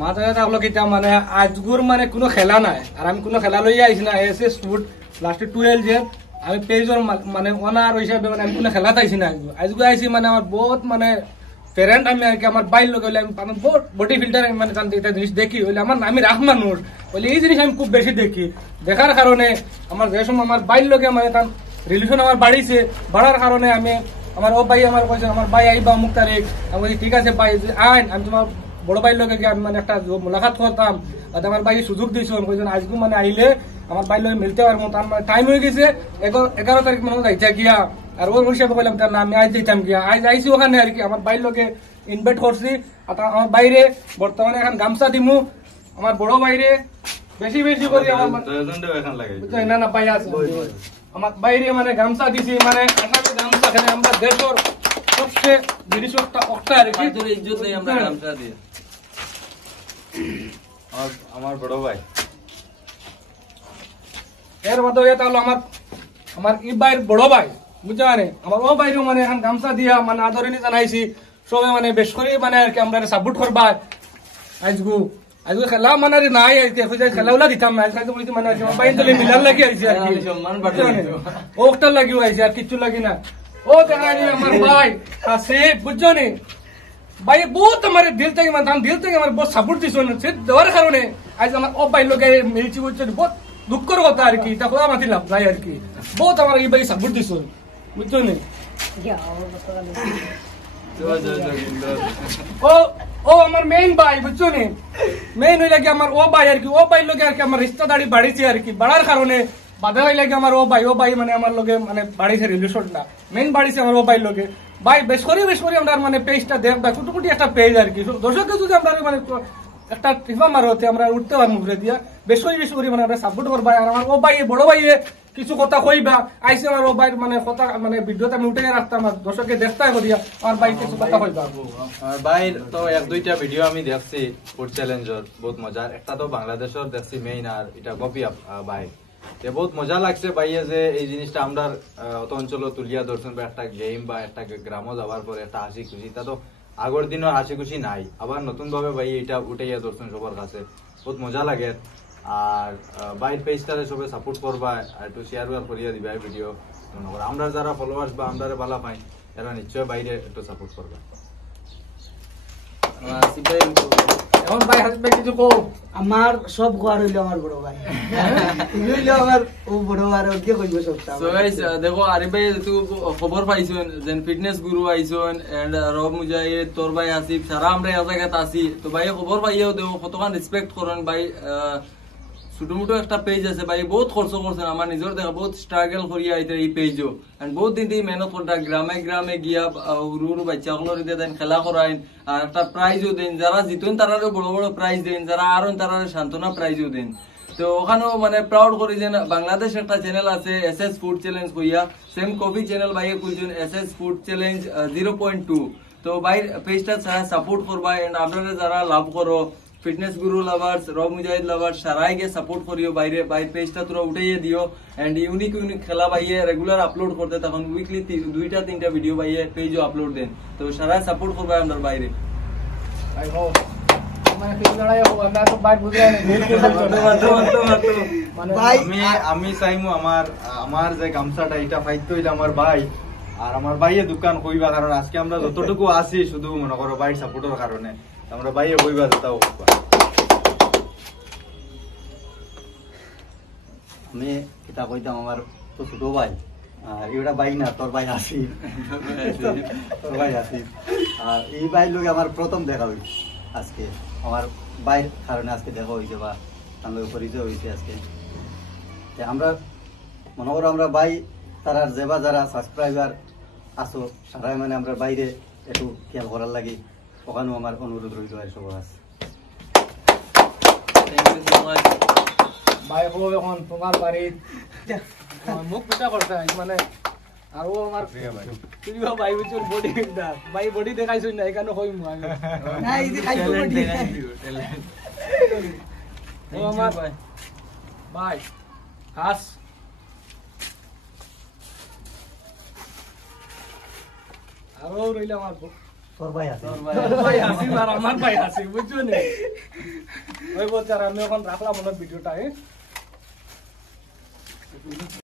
মাথায় থাকলো কিতা মানে আজগুর মানে কোনো খেলা নাই আর আমি কোনো খেলা লইয়া আইছি না এসএস ফুড লাস্টে 12 যে আমি পেজর মানে ওনার হিসাবে মানে আমি কোনো খেলা আইছি না আজগু আইছি মানে আমার বহুত মানে প্যারেন্ট আমি আর কি আমার বাইর লোক হইলে আমি বহুত বডি ফিল্টার মানে কারণ এটা জিনিস দেখি হইলে আমার আমি রাখ মানুষ বলে এই জিনিস আমি খুব বেশি দেখি দেখার কারণে আমার যে সময় আমার বাইর লোকে মানে তার রিলেশন আমার বাড়িছে বাড়ার কারণে আমি আমার ও ভাই আমার কইছে আমার ভাই আইবা অমুক তারিখ আমি বলি ঠিক আছে ভাই আইন আমি তোমার বড় ভাইয়ের লোকে আমি মানে একটা মোলাকাত করতাম আর আমার ভাই সুযোগ দিয়েছিল কইছেন আজকে মানে আইলে আমার ভাইয়ের লোকে মিলতে পারবো তার মানে টাইম হয়ে গেছে 11 তারিখ মানে যাইতে গিয়া আর ওর হিসাবে বললাম তার না আমি আজ যাইতাম গিয়া আজ আইসি ওখানে আর কি আমার ভাইয়ের লোকে ইনভাইট করছি আর আমার বাইরে বর্তমানে এখন গামছা দিমু আমার বড় বাইরে বেশি বেশি করি আমার না না ভাই আছে আমার বাইরে মানে গামছা দিছি মানে আসামে গামছা খেলে আমরা দেশের সবচেয়ে জিনিস একটা আর কি তোর ইজ্জত নেই আমরা গামছা দিয়ে আমার বড় ভাই এর মধ্যে এটা হলো আমার ই ভাইয়ের বড় ভাই বুঝা মানে আমার ও ভাইরও মানে এখন গামছা দিয়া মানে আদরণী জানাইছি সবাই মানে বেশ করে মানে আর কি আমরা সাপোর্ট করবা আজগু খেলা মানে নাই আইতে খেলাগুলা দিতাম না আজকে বলছি মানে বাইন তলে মিলার লাগি আইছে আর কি ওটা লাগিও আইছে আর কিছু লাগি না ও দেখা আমার ভাই আছে বুঝছো নি ভাই বহুত আমার দিল থেকে মানে দিল থেকে আমার বহুত সাপোর্ট দিছো সে দেওয়ার কারণে আজ আমার ও ভাই লোকে মিলছি বুঝছো বহুত দুঃখের কথা আর কি তা খোলা মাতিলাম ভাই আর কি বহুত আমার এই ভাই সাপোর্ট দিছো বুঝছো নি ও আমার মেইন ভাই বুঝছো নি মেইন হইলে কি আমার ও ভাই আর কি ও ভাই লোকে আর কি আমার রিস্তাদারি বাড়িছে আর কি বাড়ার কারণে বাধা হইলে কি আমার ও ভাই মানে আমার লোকে মানে বাড়িছে রিলেশনটা মেইন বাড়িছে আমার ও ভাই লোকে ভাই বেশ করে আমরা মানে পেজটা দেখ ভাই কুটুকুটি একটা পেজ আর কি দর্শককে যদি আমরা মানে একটা টিপা মারোতে আমরা উঠতে পারবো ঘুরে দিয়া বেশ করে মানে আমরা সাপোর্ট করবা আর আমার ও ভাই বড় ভাই কিছু কথা কইবা আইসি আমার ও ভাই মানে কথা মানে ভিডিওতে আমি উঠে রাখতাম আর দর্শককে দেখতে করিয়া আমার ভাই কিছু কথা কইবা আমার ভাইয়ের তো এক দুইটা ভিডিও আমি দেখছি ফুড চ্যালেঞ্জর বহুত মজার একটা তো বাংলাদেশের দেখছি মেইন আর এটা কপি ভাই বহুত মজা লাগছে ভাইয়া যে এই জিনিসটা আমরা অত অঞ্চল তুলিয়া ধরছেন বা একটা গেম বা একটা গ্রামও যাওয়ার পরে একটা হাসি খুশি তা তো আগের দিনও হাসি খুশি নাই আবার নতুন ভাবে ভাই এটা উঠাইয়া ধরছেন সবার কাছে বহুত মজা লাগে আর বাইর পেজটারে সবাই সাপোর্ট করবা একটু শেয়ার করিয়া দিবা ভিডিও আমরা যারা ফলোয়ার্স বা আমরা ভালো পাই এরা নিশ্চয় বাইরে একটু সাপোর্ট করবা এখন ভাই হাসিব ভাই কিছু কো আমার সব গোয়ার হইলো আমার বড় ভাই হইলো আমার ও বড় ভাই আর কি কইব সবটা সো গাইস দেখো আরিফ ভাই তুই খবর পাইছুন যেন ফিটনেস গুরু আইছুন এন্ড রব মুজাহিদ তোর ভাই আসিফ সারা আমরা এই জায়গায় আছি তো ভাই খবর পাইও দেও কতখান রেসপেক্ট করেন ভাই ছোটমোটো একটা পেজ আছে ভাই বহুত খরচ করছেন আমার নিজের দেখা বহুত স্ট্রাগল করিয়া আইতে এই পেজও এন্ড বহুত দিন দিয়ে মেহনত করতা গ্রামে গিয়া উরু বাচ্চাগুলোর দিয়ে দেন খেলা করাইন আর একটা প্রাইজও দেন যারা জিতেন তারারও বড় বড় প্রাইজ দেন যারা আরো তারা সান্ত্বনা প্রাইজও দেন তো ওখানেও মানে প্রাউড করি যে বাংলাদেশ একটা চ্যানেল আছে এসএস ফুড চ্যালেঞ্জ কইয়া সেম কপি চ্যানেল ভাইয়ে খুলছেন এসএস ফুড চ্যালেঞ্জ 0.2 তো ভাই পেজটা সাপোর্ট করবা এন্ড আপনারা যারা লাভ করো ফিটনেস গুরু লাভার্স রব মুজাহিদ লাভার্স সারাই গে সাপোর্ট করিও বাইরে পেজটা তোরা উঠাইয়ে দিও এন্ড ইউনিক খেলা ভাইয়ে রেগুলার আপলোড করতে তখন উইকলি 2টা 3টা ভিডিও ভাইয়ে পেজও আপলোড দেন তো সারাই সাপোর্ট করবা আমরা বাইরে ভাই হো মানে কি লড়াই হো আমরা তো ভাই বুঝলা না ভাই আমি চাইমু আমার যে গামছাটা এটা ফাইতো হইলো আমার ভাই আর আমার ভাইয়ে দোকান কইবা কারণ আজকে আমরা যতটুকু আছি শুধু মনে করো ভাই সাপোর্টের কারণে আমরা ভাইয়ে কইবা যেটাও আমি এটা কইতাম আমার তো ছোট ভাই আর এটা ভাই না তোর ভাই আসি তোর ভাই আসি আর এই ভাই লোক আমার প্রথম দেখা হয়েছে আজকে আমার ভাইয়ের কারণে আজকে দেখা হয়েছে বা আমার পরিচয় হয়েছে আজকে আমরা মনে করো আমরা ভাই তারা যেবা যারা সাবস্ক্রাইবার আসো সারাই মানে আমরা বাইরে একটু খেয়াল করার লাগে ওখানেও আমার অনুরোধ রইল আর সবার আছে ভাই হো এখন তোমার বাড়ি মুখ পিঠা করতে মানে আর ও আমার প্রিয় ভাই বুঝুন বডি বিল্ডার ভাই বডি দেখাইছুন না এখানে হই মু আমি না এই যে খাইছো বডি ও আমার ভাই হাস আরো রইল আমার তোর ভাই আছে ভাই হাসি আর আমার ভাই হাসি বুঝছো নি ওই বলছে আর আমি এখন রাখলাম ওনার ভিডিওটা